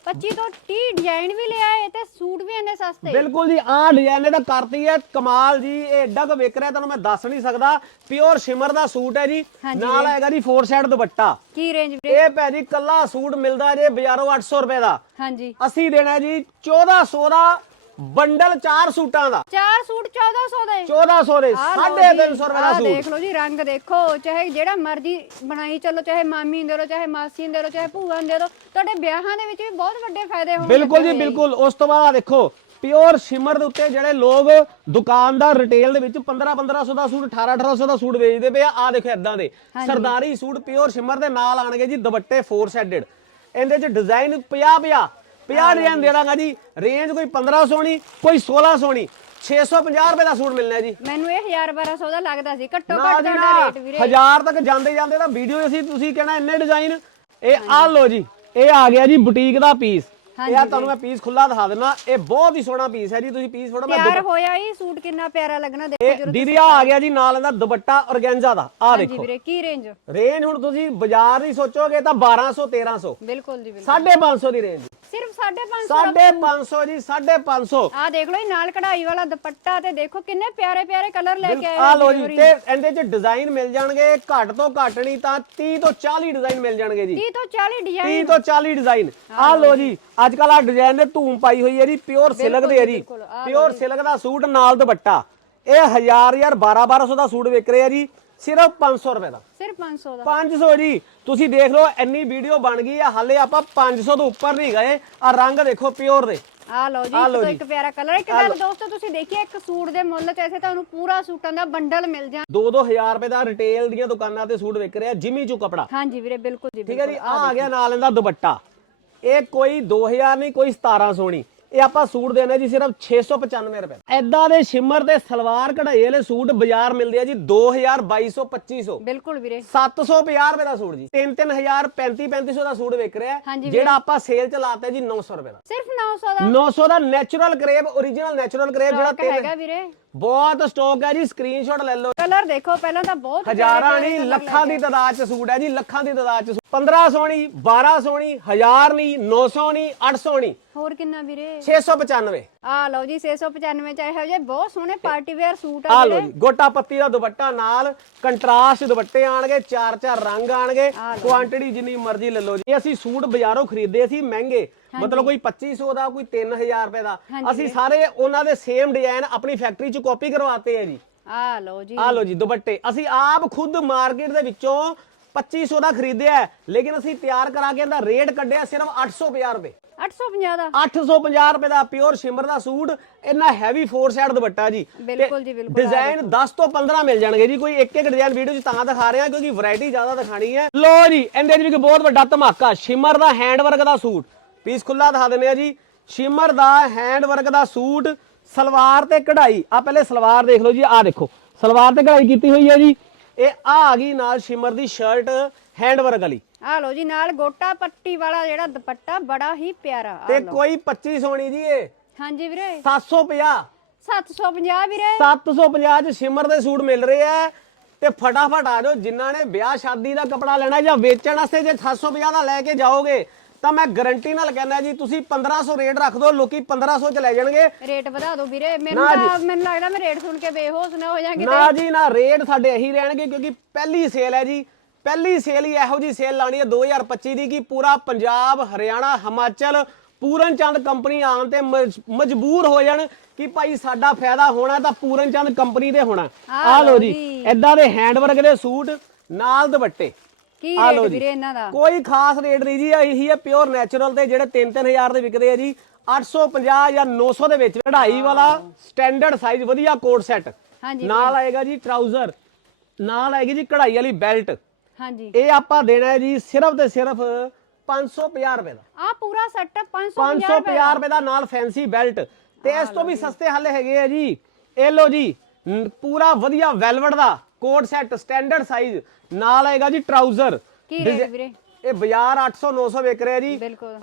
25 ਤੋਂ 30 ਡਿਜ਼ਾਈਨ ਵੀ ਲਿਆਏ ਤੇ ਸੂਟ ਵੀ ਇੰਨੇ ਸਸਤੇ। ਬਿਲਕੁਲ ਜੀ ਆਹ ਡਿਜ਼ਾਈਨ ਇਹਦਾ ਕਰਤੀ ਹੈ ਕਮਾਲ ਜੀ ਇਹ ਐਡਾ ਕੁ ਵਿਕ ਰਿਹਾ ਤੁਹਾਨੂੰ ਮੈਂ ਦੱਸ ਨਹੀਂ ਸਕਦਾ। ਪਿਓਰ ਸ਼ਿਮਰ ਦਾ ਸੂਟ ਹੈ ਜੀ ਨਾਲ ਹੈਗਾ ਜੀ ਫੋਰ ਸਾਈਡ ਦੁਪੱਟਾ। ਕੀ ਰੇਂਜ ਵੀਰੇ? ਇਹ ਭੈ ਜੀ ਕੱਲਾ ਸੂਟ ਮਿਲਦਾ ਜੇ ਬਾਜ਼ਾਰੋਂ 800 ਰੁਪਏ ਦਾ। ਹਾਂਜੀ। ਅਸੀਂ ਦੇਣਾ ਜੀ 1400 ਦਾ ਬੰਡਲ 4 ਸੂਟਾਂ ਦਾ। ਚਾਰ ਸੂਟ 1400 ਦੇ। 1400 ਦੇ ਆਹ ਲਓ 350 ਜੀ, ਰੁਪਏ ਦਾ ਆਹ ਸੂਟ। ਦੇਖ ਲਓ ਜੀ ਰੰਗ ਦੇਖੋ ਚਾਹੇ ਜਿਹੜਾ ਮਰਜ਼ੀ ਬਣਾਈ ਚੱਲੋ ਚਾਹੇ ਮਾਮੀ ਦੇ ਲੋ ਚਾਹੇ ਮਾਸੀ ਦੇ ਲੋ ਚਾਹੇ ਭੂਆ ਦੇ ਲੋ ਤੁਹਾਡੇ ਵਿਆਹਾਂ ਦੇ ਵਿੱਚ ਵੀ ਬਹੁਤ ਵੱਡੇ ਫਾਇਦੇ ਹੋਣਗੇ ਬਿਲਕੁਲ ਜੀ ਬਿਲਕੁਲ। ਉਸ ਤੋਂ ਬਾਅਦ ਆ ਦੇਖੋ ਪਿਓਰ ਸ਼ਿਮਰ ਦੇ ਉੱਤੇ ਜਿਹੜੇ ਲੋਕ ਦੁਕਾਨਦਾਰ ਰਿਟੇਲ ਦੇ ਵਿੱਚ 15 1500 ਦਾ ਸੂਟ 18 1800 ਦਾ ਸੂਟ ਵੇਚਦੇ ਪਏ ਆ ਆ ਦੇਖੋ ਇਦਾਂ ਦੇ। ਸਰਦਾਰੀ ਸੂਟ ਪਿਓਰ ਸ਼ਿਮਰ ਦੇ ਨਾਲ ਆਣਗੇ ਜੀ ਦੁਪੱਟੇ ਫੋਰ ਸੈਡਡ ਇਹਦੇ ਚ ਡਿਜ਼ਾਈਨ 50 50 50 ਡਿਜ਼ਾਈਨ ਦੇ ਦਾਂਗਾ ਜੀ। ਰੇਂਜ ਕੋਈ 1500 ਨਹੀਂ ਕੋਈ 1600 ਨਹੀਂ। 650 ਰੁਪਏ ਦਾ ਸੂਟ ਮਿਲਣਾ ਜੀ। ਮੈਨੂੰ ਇਹ 1000 1200 ਦਾ ਲੱਗਦਾ ਸੀ। ਘੱਟੋ ਘੱਟ ਤੁਹਾਡਾ ਰੇਟ ਵੀਰੇ। ਹਜ਼ਾਰ ਤੱਕ ਜਾਂਦੇ ਜਾਂਦੇ ਤਾਂ ਵੀਡੀਓ ਅਸੀਂ ਤੁਸੀਂ ਕਹਿਣਾ ਇੰਨੇ ਡਿਜ਼ਾਈਨ ਇਹ ਆ ਲੋ ਜੀ ਇਹ ਆ ਗਿਆ ਜੀ ਬੁਟੀਕ ਦਾ ਪੀਸ ਇਹ ਆ ਤੁਹਾਨੂੰ ਮੈਂ ਪੀਸ ਖੁੱਲਾ ਦਿਖਾ ਦਿੰਦਾ। ਇਹ ਬਹੁਤ ਹੀ ਸੋਹਣਾ ਪੀਸ ਹੈ ਜੀ ਤੁਸੀਂ ਪੀਸ ਫੜੋ ਮੈਂ ਤਿਆਰ ਹੋਇਆ ਹੀ ਸੂਟ ਕਿੰਨਾ ਪਿਆਰਾ ਲੱਗਣਾ ਦੇਖੋ ਜਦੋਂ ਦੀਦੀ ਆ ਆ ਗਿਆ ਜੀ ਨਾਲ ਇਹਦਾ ਦੁਪੱਟਾ ਔਰਗੈਂਜਾ ਦਾ ਆ ਹਾਂਜੀ ਦੇਖੋ। ਵੀਰੇ ਕੀ ਰੇਂਜ ਰੇਂਜ ਹੁਣ ਤੁਸੀਂ ਬਾਜ਼ਾਰ ਦੀ ਸੋਚੋਗੇ ਤਾਂ 1200 1300 ਬਿਲਕੁਲ ਜੀ ਬਿਲਕੁਲ। 550 ਦੀ ਰੇਂਜ ਸਿਰਫ 550 550 ਜੀ 550 ਆ ਦੇਖ ਲਓ ਇਹ ਨਾਲ ਕਢਾਈ ਵਾਲਾ ਦੁਪੱਟਾ ਤੇ ਦੇਖੋ ਕਿੰਨੇ ਪਿਆਰੇ ਪਿਆਰੇ ਕਲਰ ਲੈ ਕੇ ਆਏ ਆ ਲੋ ਜੀ ਜੀ ਤੇ ਇਹਦੇ ਚ ਡਿਜ਼ਾਈਨ ਮਿਲ ਜਾਣਗੇ ਘੱਟ ਤੋਂ ਘੱਟ ਨਹੀਂ ਤਾਂ 30 ਤੋਂ 40 ਡਿਜ਼ਾਈਨ ਮਿਲ ਜਾਣਗੇ ਜੀ। 30 ਤੋਂ 40 ਡਿਜ਼ਾਈਨ 30 ਤੋਂ 40 ਡਿਜ਼ਾਈਨ ਆ ਲੋ ਜੀ। ਅੱਜ ਕੱਲ ਆ ਡਿਜ਼ਾਈਨ ਦੇ ਧੂਮ ਪਾਈ ਹੋਈ ਹੈ ਜੀ ਪਿਓਰ ਸਿਲਕ ਦੇ ਹੈ ਜੀ। ਪਿਓਰ ਸਿਲਕ ਦਾ ਸੂਟ ਨਾਲ ਦੁਪੱਟਾ। ਇਹ 1000 ਯਾਰ 12 1200 ਦਾ ਸੂਟ ਵਿਕ ਰਿਹਾ ਜੀ ਸਿਰਫ 500 ਰੁਪਏ ਦਾ। ਸਿਰਫ 500 ਦਾ। 500 ਜੀ। ਤੁਸੀਂ ਦੇਖ ਲਓ ਇੰਨੀ ਵੀਡੀਓ ਬਣ ਗਈ ਆ ਹਾਲੇ ਆਪਾਂ 500 ਤੋਂ ਉੱਪਰ ਨਹੀਂ ਗਏ। ਆ ਰੰਗ ਦੇਖੋ ਪਿਓਰ ਦੇ। ਆ ਲਓ ਜੀ ਇੱਕ ਤੋਂ ਪਿਆਰਾ ਕਲਰ ਇੱਕ ਗੱਲ ਦੋਸਤੋ ਤੁਸੀਂ ਦੇਖੀਏ ਇੱਕ ਸੂਟ ਦੇ ਮੁੱਲ 'ਚ ਇੱਥੇ ਤੁਹਾਨੂੰ ਪੂਰਾ ਸੂਟਾਂ ਦਾ ਬੰਡਲ ਮਿਲ ਜਾ 2-2000 ਰੁਪਏ ਦਾ ਰਿਟੇਲ ਦੀਆਂ ਦੁਕਾਨਾਂ ਤੇ ਸੂਟ ਵਿਕ ਰਿਹਾ ਜਿਮੀ ਚੂ ਕਪੜਾ। ਹਾਂਜੀ ਵੀਰੇ ਬਿਲਕੁਲ ਜੀ ਠੀਕ ਹੈ ਜੀ ਆ ਆ ਗਿਆ ਨਾਲ ਇਹਦਾ ਦੁਪੱਟਾ। ਇਹ ਕੋਈ 2000 ਨਹੀਂ ਕੋਈ 1700 ਨਹੀਂ। ਇਹ ਆਪਾਂ ਸੂਟ ਦੇਣਾ ਜੀ ਸਿਰਫ 695 ਰੁਪਏ। ਐਦਾਂ ਦੇ ਸ਼ਿਮਰ ਤੇ ਸਲਵਾਰ ਕਢਾਈ ਵਾਲੇ ਸੂਟ ਬਾਜ਼ਾਰ ਮਿਲਦੇ ਆ ਜੀ 2000 2200 2500 ਬਿਲਕੁਲ ਵੀਰੇ। 750 ਰੁਪਏ ਦਾ ਸੂਟ ਜੀ। 3-3000 35-3500 ਦਾ ਸੂਟ ਵਿਕ ਰਿਹਾ। ਜਿਹੜਾ ਆਪਾਂ ਸੇਲ ਚ ਲਾਤਾ ਜੀ 900 ਰੁਪਏ ਦਾ। ਸਿਰਫ 900 ਦਾ? 900 ਦਾ natural crepe origignal natural crepe ਜਿਹੜਾ ਸਟਾਕ ਹੈਗਾ ਵੀਰੇ। ਬਹੁਤ ਸਟਾਕ ਹੈ ਜੀ ਸਕਰੀਨਸ਼ਾਟ ਲੈ ਲਓ। ਕਲਰ ਦੇਖੋ ਪਹਿਲਾਂ ਤਾਂ ਬਹੁਤ ਹਜ਼ਾਰਾਂ ਨਹੀਂ ਲੱਖਾਂ ਦੀ ਤਾਦਾਦ ਚ ਸੂਟ ਹੈ ਜੀ ਲੱਖਾਂ ਦੀ ਤਾਦਾਦ ਚ 1500 ਨਹੀਂ 1200 ਨਹੀਂ 1000 ਨਹੀਂ 900 ਨਹੀਂ 800 ਨਹੀਂ ਹੋਰ ਕਿੰਨਾ ਵੀਰੇ? 695 ਆ ਲਓ ਜੀ 695 ਚ ਇਹੋ ਜਿਹੇ ਬਹੁਤ ਸੋਹਣੇ ਪਾਰਟੀ ਵੇਅਰ ਸੂਟ ਆ ਆ ਲੋ ਵੀਰੇ ਜੀ ਗੋਟਾ ਪੱਤੀ ਦਾ ਦੁਪੱਟਾ ਨਾਲ ਕੰਟਰਾਸਟ ਦੁਪੱਟੇ ਆਣਗੇ ਚਾਰ ਚਾਰ ਰੰਗ ਆਣਗੇ ਕੁਆਂਟੀਟੀ ਜਿੰਨੀ ਮਰਜ਼ੀ ਲੈ ਲਓ ਜੀ। ਇਹ ਅਸੀਂ ਸੂਟ ਬਾਜ਼ਾਰੋਂ ਖਰੀਦਦੇ ਸੀ ਮਹਿੰਗੇ। ਮਤਲਬ ਕੋਈ 2500 ਦਾ ਕੋਈ 3000 ਰੁਪਏ ਦਾ। ਅਸੀਂ ਸਾਰੇ ਉਹਨਾਂ ਦੇ ਸੇਮ ਡਿਜ਼ਾਈਨ ਆਪਣੀ ਫੈਕਟਰੀ ਚ ਕਾਪੀ ਕਰਵਾਤੇ ਆ ਜੀ। ਆ ਲਓ ਜੀ। ਆ ਲੋ ਜੀ ਦੁਪੱਟੇ। ਅਸੀਂ ਆਪ ਖੁਦ ਮਾਰਕੀਟ ਦੇ ਵਿੱਚੋਂ 2500 ਦਾ ਖਰੀਦਿਆ ਹੈ, ਲੇਕਿਨ ਅਸੀਂ ਤਿਆਰ ਕਰਾ ਕੇ ਇਹਦਾ ਰੇਟ ਕੱਢਿਆ ਸਿਰਫ 850 ਰੁਪਏ। 850 ਦਾ? 850 ਰੁਪਏ ਦਾ ਪਿਓਰ ਸ਼ਿਮਰ ਦਾ ਸੂਟ ਇੰਨਾ ਹੈਵੀ ਫੋਰ ਸਾਈਡ ਦੁਪੱਟਾ ਜੀ। ਬਿਲਕੁਲ ਜੀ, ਬਿਲਕੁਲ, ਡਿਜ਼ਾਈਨ 10 ਤੋਂ 15 ਮਿਲ ਜਾਣਗੇ ਜੀ ਕੋਈ ਇੱਕ ਇੱਕ ਡਿਜ਼ਾਈਨ ਵੀਡੀਓ 'ਚ ਤਾਂ ਦਿਖਾ ਰਿਹਾ ਕਿਉਂਕਿ ਵੈਰਾਈਟੀ ਜ਼ਿਆਦਾ ਦਿਖਾਣੀ ਹੈ। ਲੋ ਜੀ ਇਹਦੇ 'ਚ ਵੀ ਇੱਕ ਬਹੁਤ ਵੱਡਾ ਧਮਾਕਾ ਸ਼ਿਮਰ ਦਾ ਹੈਂਡਵਰਕ ਦਾ ਸੂਟ। ਪੀਸ ਖੁੱਲਾ ਦਿਖਾ ਦਿੰਦੇ ਆ ਜੀ। ਸ਼ਿਮਰ ਦਾ ਹੈਂਡਵਰਕ ਦਾ ਸੂਟ ਸਲਵਾਰ ਤੇ ਕਢਾਈ। ਆ ਪਹਿਲੇ ਸਲਵਾਰ ਦੇਖ ਲਓ ਜੀ ਆ ਦੇਖੋ। ਸਲਵਾਰ ਤੇ ਕਢਾਈ ਕੀਤੀ ਹੋਈ ਹੈ ਜੀ। ਇਹ ਆ ਆ ਗਈ ਨਾਲ ਸ਼ਿਮਰ ਦੀ ਸ਼ਰਟ ਹੈਂਡਵਰਕ ਵਾਲੀ। ਆ ਲਓ ਜੀ ਨਾਲ ਗੋਟਾ ਪੱਟੀ ਵਾਲਾ ਜਿਹੜਾ ਦੁਪੱਟਾ ਬੜਾ ਹੀ ਪਿਆਰਾ ਆ ਤੇ ਲਓ। ਕੋਈ 25 ਸੋਣੀ ਜੀ ਇਹ। ਹਾਂਜੀ ਵੀਰੇ। 750 750 ਵੀਰੇ। 750 ਚ ਸ਼ਿਮਰ ਦੇ ਸੂਟ ਮਿਲ ਰਹੇ ਆ। ਤੇ ਫਟਾਫਟ ਆ ਜਾਓ ਜਿਨ੍ਹਾਂ ਨੇ ਵਿਆਹ ਸ਼ਾਦੀ ਦਾ ਕਪੜਾ ਲੈਣਾ ਜਾਂ ਵੇਚਣ ਵਾਸਤੇ ਜੇ 750 ਦਾ ਲੈ ਕੇ ਜਾਓਗੇ ਤਾਂ ਮੈਂ ਗਾਰੰਟੀ ਨਾਲ ਕਹਿੰਦਾ ਜੀ ਤੁਸੀਂ 1500 ਰੇਟ ਰੱਖ ਦਿਓ ਲੋਕੀ 1500 ਚ ਲੈ ਜਾਣਗੇ। ਰੇਟ ਵਧਾ ਦਿਓ ਵੀਰੇ ਮੈਨੂੰ ਨਾ ਤਾਂ ਮੈਨੂੰ ਲੱਗਦਾ ਮੈਂ ਰੇਟ ਸੁਣ ਕੇ ਬੇਹੋਸ਼ ਨਾ ਹੋ ਜਾਾਂਗੀ ਨਾ ਜੀ ਨਾ ਰੇਟ ਸਾਡੇ ਇਹੀ ਰਹਿਣਗੇ ਕਿਉਂਕਿ ਪਹਿਲੀ ਸੇਲ ਹੈ ਜੀ। ਪਹਿਲੀ ਸੇਲ ਹੀ ਇਹੋ ਜੀ ਸੇਲ ਲਾਣੀ ਹੈ 2025 ਦੀ ਕਿ ਪੂਰਾ ਪੰਜਾਬ ਹਰਿਆਣਾ ਹਿਮਾਚਲ ਪੂਰਨ ਚੰਦ ਕੰਪਨੀ ਆਉਣ ਤੇ ਮਜ- ਮਜਬੂਰ ਹੋ ਜਾਣ ਕਿ ਭਾਈ ਸਾਡਾ ਫਾਇਦਾ ਹੋਣਾ ਤਾਂ ਪੂਰਨ ਚੰਦ ਕੰਪਨੀ ਦੇ ਹੋਣਾ। ਆਹ ਆ ਲੋ ਲਓ ਜੀ ਜੀ। ਐਦਾਂ ਦੇ ਹੈਂਡਵਰਕ ਦੇ ਸੂਟ ਨਾਲ ਦੁਪੱਟੇ। ਕੀ ਰੇਟ ਜੀ। ਵੀਰੇ ਇਹਨਾਂ ਦਾ? ਕੋਈ ਖਾਸ ਰੇਟ ਨਹੀਂ ਜੀ ਇਹੀ ਹੈ ਪਿਓਰ ਨੈਚੁਰਲ ਤੇ ਜਿਹੜੇ 3-3000 ਦੇ ਵਿਕਦੇ ਆ ਜੀ। 850 ਜਾਂ 900 ਦੇ ਵਿੱਚ ਕਢਾਈ ਵਾਲਾ ਸਟੈਂਡਰਡ ਸਾਈਜ਼ ਵਧੀਆ ਕੋਟ ਸੈੱਟ ਹਾਂਜੀ ਨਾਲ ਆਏਗਾ ਜੀ ਟਰਾਊਜ਼ਰ ਨਾਲ ਆਏਗੀ ਜੀ ਕਢਾਈ ਵਾਲੀ ਬੈਲਟ ਹਾਂਜੀ। ਇਹ ਆਪਾਂ ਦੇਣਾ ਹੈ ਜੀ ਸਿਰਫ ਤੇ ਸਿਰਫ 550 ਰੁਪਏ ਦਾ। ਆ ਪੂਰਾ ਸੈੱਟ 550 550 ਰੁਪਏ ਦਾ। ਨਾਲ ਫੈਂਸੀ ਬੈਲਟ ਤੇ ਇਸ ਤੋਂ ਵੀ ਸਸਤੇ ਹਾਲੇ ਹੈਗੇ ਆ ਜੀ। ਇਹ ਲੋ ਜੀ ਨ- ਪੂਰਾ ਵਧੀਆ ਵੈਲਵਟ ਦਾ। ਕੋਟ ਸੈੱਟ ਸਟੈਂਡਰਡ ਸਾਈਜ਼ ਨਾਲ ਆਏਗਾ ਜੀ ਟਰਾਊਜ਼ਰ ਕੀ ਰੇਟ ਵੀਰੇ? ਇਹ ਬਾਜ਼ਾਰ 800 900 ਵਿਕ ਰਿਹਾ ਜੀ। ਬਿਲਕੁਲ।